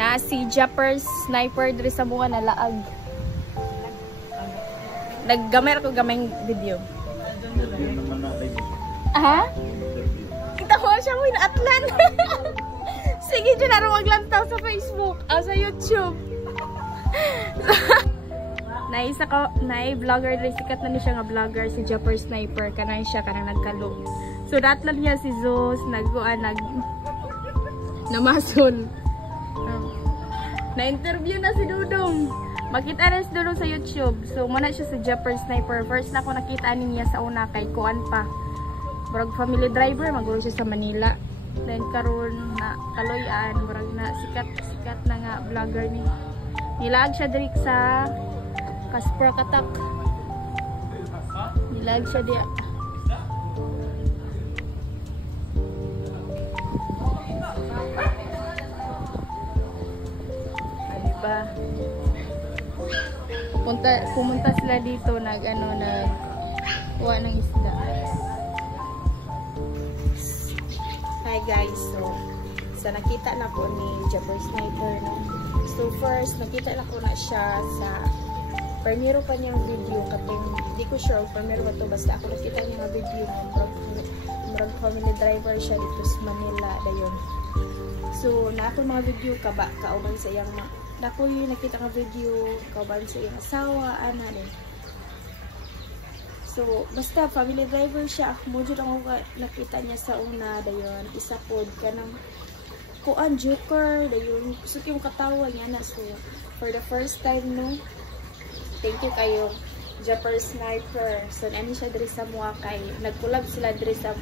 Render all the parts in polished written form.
Na si Japper Sniper diri sa mga nalaag. Naggamay ako gamay video. Aha? Kita mo siya mo inaatlan. Sige, dyan na maglantaw sa Facebook. Sa YouTube. Nai-vlogger diri sikat na ni siya nga vlogger si Japper Sniper. Kanay siya kanang nagkalo. So datlan niya si Zeus namasol. Na-interview na si Dudong. Makita rin si Dudong sa YouTube. So, muna siya sa Japper Sniper. First na ako nakita niya sa una kay Kuan pa. Murag family driver, mag-uwi siya sa Manila. Then, karon na kaloyan. Murag na sikat na nga vlogger ni. Nilaag siya direct sa Kaspra Katak. Nilaag siya diya. Pumunta sila dito nagkuha ng isda. Hi guys, so nakita na ko ni Japper Sniper, no? So first nakita na ko na siya sa primero pa niyang video katong hindi ko sure primero ba to, basta ako nakita niya nga video murag family driver siya dito sa Manila dayon. So na ako mga video kauban sa iyang Dako yung nakita nga video, kauban sa iyong asawa, din. So, basta family driver siya. Mudyo lang ako nakita niya sa una, dayon. Isa po, kanang kuan, joker, dayon. Gusto yung katawa niya na. So, for the first time, no, thank you kayo, Japper Sniper. So, nani siya diri sa Muakay. Nagkulab sila diri sa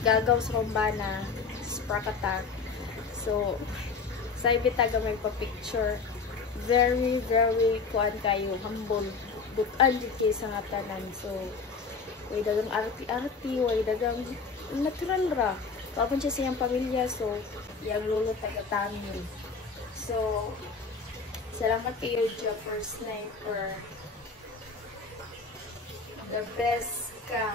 Igagaw sa Kumbana, Sprakatak. So, sa ibitaga may pa-picture. Very, very kuan kayo. Humble. Butan dito kayo sa nga tanan. So, way dagang arti-arti. Way dagang natural ra. Kapag siya sa iyang pamilya. So, yung lolo taga-tamil. So, salamat kayo, Japper Sniper. The best ka.